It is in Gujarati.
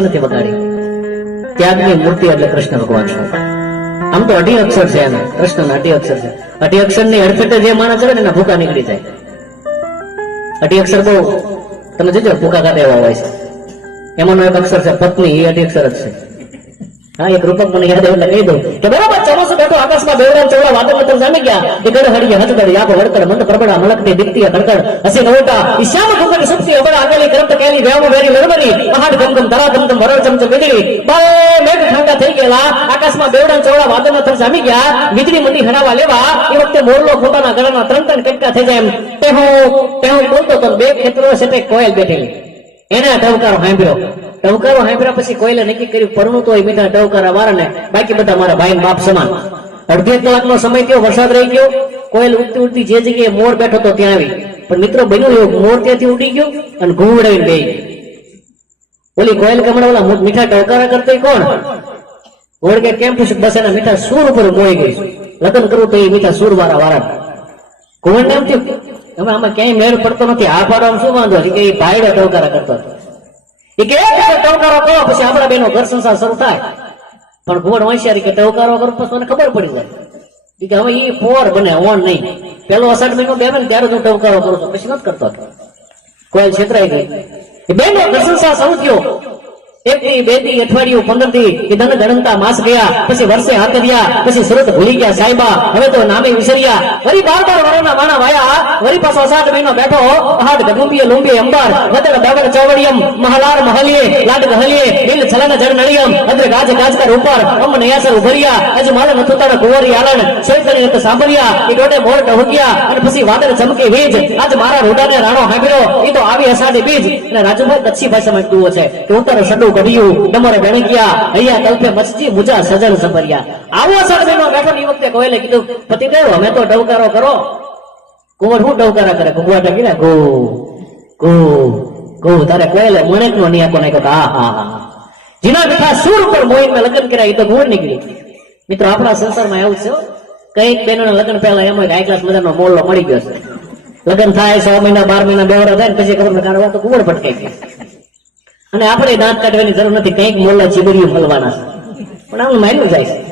નથી વગાડી ત્યાગની મૂર્તિ એટલે કૃષ્ણ ભગવાન આમ તો અઢી અક્ષર છે એના. કૃષ્ણના અઢી અક્ષર છે. અઢી અક્ષરની અડફેટે જે માણસ કરે એના ભૂકા નીકળી જાય. અઢી અક્ષર બહુ, તમે જોજો ભૂકા કાઢે એવા હોય છે. એમાંનો એક અક્ષર છે પત્ની, એ અઢી અક્ષર જ છે. હા, એક રૂપક મને યાદ એટલે કહી દઉં કે બરાબર ચોમાસું બેઠો આકાશમાં બેવડા ચોડા વાદળ મતલ જામી ગયા. કે ગળ હડીએ હથગડ યાપ વળકડ, મંદ પ્રબડા મલકતી દીપ્તિ કડકડ હસી નવટા ઈશામ કુકડ સુપ્તિ અબડા આગલી કરત કેલી વેવ વેરી લડબરી પહાડ ગમગમ ધરા ગમગમ વરળ વીજળી. બે મેઘ ઠંડા થઈ ગયેલા, આકાશમાં બેવડા ચોડા વાદળના મતલ જામી ગયા. વીજળી મંડી હરાવા લેવા, એ વખતે મોરલો પોતાના ગળાના ત્રણ ત્રણ કટકા થઈ જાય એમ. તે હું તે હું બોલતો તો બે ખેતરો છે તે કોયલ બેઠેલી. એને ટવકારો સાંભળ્યો ટવકારો સાંભળ્યા પછી કોયલે નક્કી કર્યું, પરણું તો એ મીઠા ટવકારા વાળાને, બાકી બધા મારા ભાઈ બાપ સમાન. અડધી કલાકનો સમય થયો, વરસાદ રહી ગયો. કોયલ ઉડતી ઉડતી જે જગ્યાએ મોર બેઠો તો ત્યાં આવી. પણ મિત્રો બન્યું એવું, મોર ત્યાંથી ઉડી ગયો અને ઘૂવડાઈને બે ઓલી કોયલ ઓલા મીઠા ટવકારા કરતી કોણ? ઓળ કે, કેમ થશે બસ એના મીઠા સૂર ઉપર મોઈ ગઈ? લગ્ન કરવું તો એ મીઠા સૂર વાળા વાળા. કોણ નામ થયું હવે આમાં ક્યાંય મેળ પડતો નથી. આ પાડવામાં શું વાંધો છે? કે એ ભાઈડો ટવકારા કરતો એ કે વખત કરો પછી આપણા બેનો ઘર સંસાર શરૂ થાય. પણ કુંવર હોશિયારી કે ટવકારો કરો, પછી મને ખબર પડી જાય. કે, હવે એ પોર બને, ઓન નહીં. પેલો અષાઢ મહિનો બેને ત્યારે જ હું ટવકારો કરું છું. પછી નથી કરતો. કોયલ છેતરાઈ ગઈ બેનો પ્રશંસા શરૂ થયો એક થી બેથી અઠવાડિયું પંદરથી એ ધન ગણનતા માસ ગયા, પછી વર્ષે હાથ ગયા પછી સુરત ભૂલી ગયા સાહેબા. હવે તો નામે વિસર્યા. વળી બાર બાર વરોના માણા વાયા વરી પાછો સાત મહિનો બેઠો હાથ ગગુંબીએ લુંબીએ અંબાર વદળ દાવડ ચોવડિયમ, મહાલાર મહલીએ, લાડ ગહલીએ દિલ છલન જળ નળિયમ અદ્ર ગાજ ગાજકર ઉપર, અમ નયાસર ઉભર્યા, અજ માલ નથુતાર કુંવરી આલન શેતરી હત સાંભળ્યા, એ ડોટે મોર ટહુક્યા, અને પછી વાદળ ચમકે વીજ. આજ મારા રોડાને રાણો હાંભળ્યો, એ તો આવી અષાઢી બીજ. અને રાજુભાઈ કચ્છી ભાષામાં કીધું છે, કે ઉતારો સડું કઢિયું ડમરે બેણગ્યા અહીંયા કલ્પે મસ્તી મુજા સજન સંભર્યા. આવો અષાઢ મહિનો બેઠો ની વખતે કોયલે કીધું પતિ ગયો અમે તો ડવકારો કરો. કુંવર શું ડવકારા કરે? કુંવર કીધા, ગો ગો ગો. તારે કોયલે મણેક નો નિયાકો નાખ્યો કે, હા હા જીના બેઠા સુર ઉપર મોહિત લગ્ન કર્યા એ તો ગુણ નીકળી મિત્રો, આપણા સંસારમાં એવું છે હો. કંઈક બહેનોના લગ્ન પહેલા એમ હોય હાઈ ક્લાસ મજાનો મોલ્લો મળી ગયો છે. લગ્ન થાય, છ મહિના, બાર મહિના, બે વર્ષ થાય ને પછી ખબર ને કારણે તો કુંવર ભટકાઈ ગઈ અને આપણે દાંત કાઢવાની જરૂર નથી. કંઈક મોલા ચીબરિયું ફલવાના પણ આમ માર્યું જાય છે.